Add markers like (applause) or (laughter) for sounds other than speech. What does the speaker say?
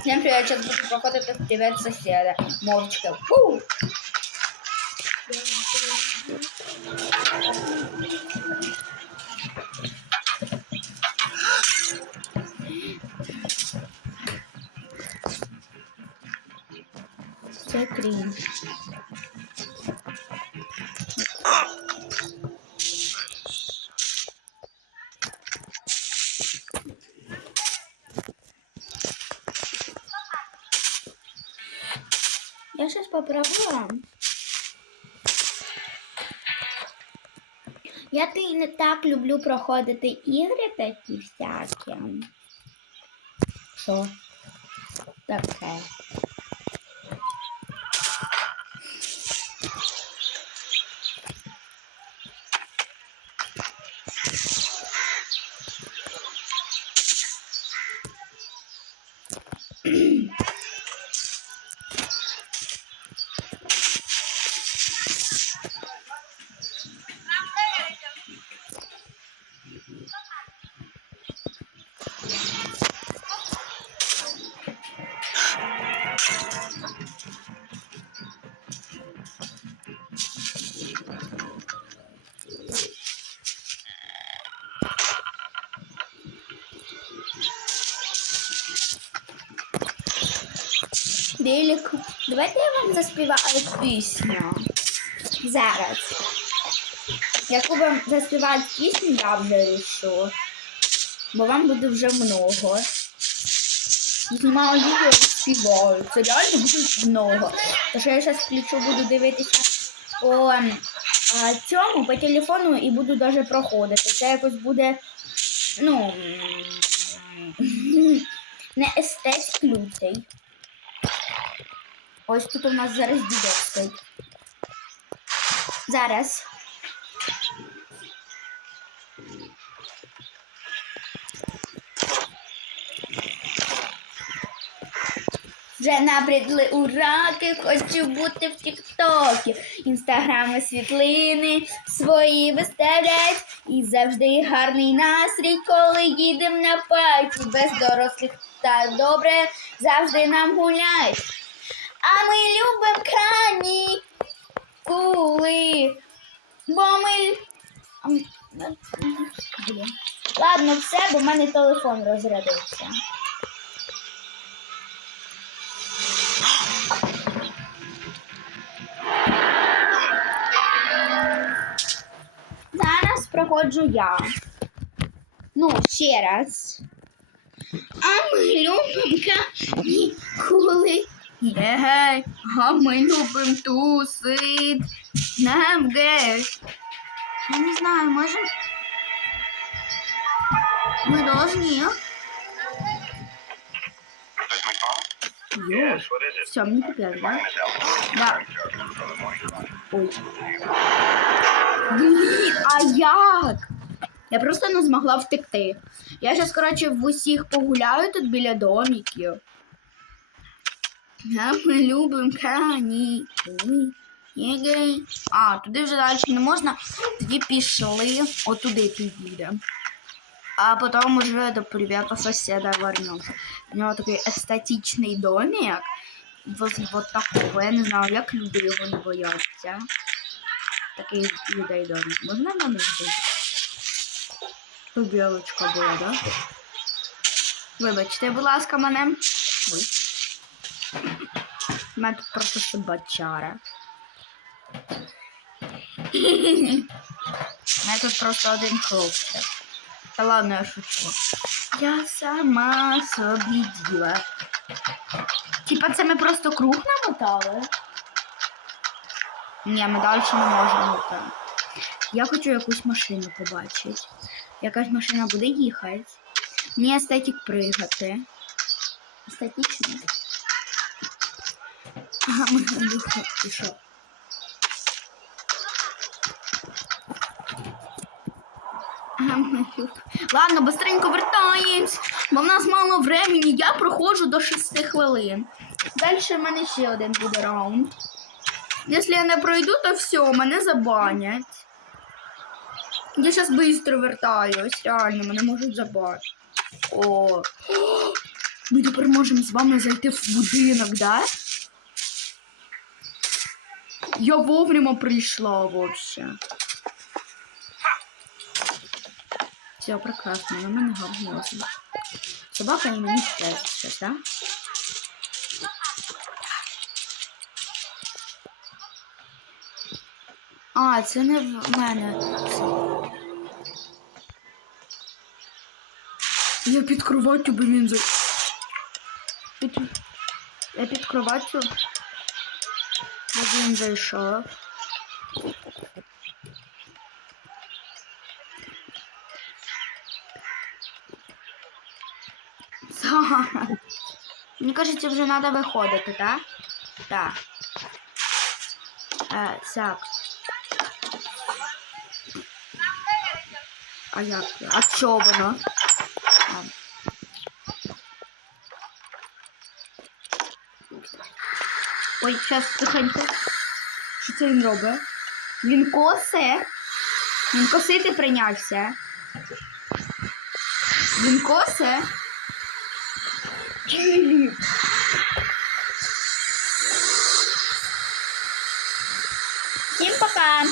Всем привет, сейчас буду проходити привет соседа. Молчка. Фу! Все крінж. Я сейчас попробую. Я то і не так люблю проходити ігри такі всякі. Що? Таке. Білік, давайте я вам заспіваю пісню. Зараз. Яку вам заспівати пісню, я вже рішу. Бо вам буде вже много. Знімаю відео і співаю. Це реально буде много. Тому що я зараз включу, буду дивитися по а, цьому, по телефону і буду даже проходити. Це якось буде, ну, (laughs) не естет лютий. Ось тут у нас зараз дідок стоїть. Зараз. Вже набридли ураки, хочу бути в Тіктокі. Інстаграми світлини свої виставлять. І завжди гарний настрій, коли їдем на паті. Без дорослих та добре завжди нам гулять. А ми любимо канікули. Бо ми. Ладно, все, бо в мене телефон розрядився. Зараз я. Ну, ще раз. А ми любимо канікули. Єгей, а ми любимо тусить. Нам гей. Я не знаю, може. Ми должны. Все, мені купили, да? Да. Ой. А як? Я просто не змогла втекти. Я зараз, коротше, в усіх погуляю тут біля домиків. А ми любимо канікули. А, туди вже далі не можна. Тоді пішли, отуди підійдемо. А потом уже до привета соседа вернемся. У нього такий естетичний домик. Вот, вот такого. Я не знаю, як люди його не бояться. Такий людей домик. Можна на них жити? Тут білочка була, да? Вибачте, будь ласка, мене. Ой. У мене тут просто собачара. У мене тут просто один хлопчик. Та ладно, я шучу. Я сама собі діла. Типа це ми просто круг намотали? Ні, ми далі не можемо там. Я хочу якусь машину побачити. Якась машина буде їхати. Мені естетик пригати. Естетично. Ага, ми духи. І що? Ладно, быстренько вертаємось, бо в нас мало времени. Я проходжу до 6 хвилин. Далі в мене ще один буде раунд. Якщо я не пройду, то все, мене забанять. Я зараз швидко вертаюсь, реально, мене можуть забати. О. (gasps) Ми тепер можемо з вами зайти в будинок, да? Я вовремя прийшла вообще. Все, прекрасно, на мене говно. Собака і мені теж да? А, це не в мене. Я під кроваттю, блін, за... Під... Я під кроваттю. Він зайшов. Мені кажеться, вже треба виходити, так? Так. Е, так. А як? А що воно? Ой, зараз тихенько. Що це він робить? Він косе. Він косити прийнявся. Він косе. Всім пока.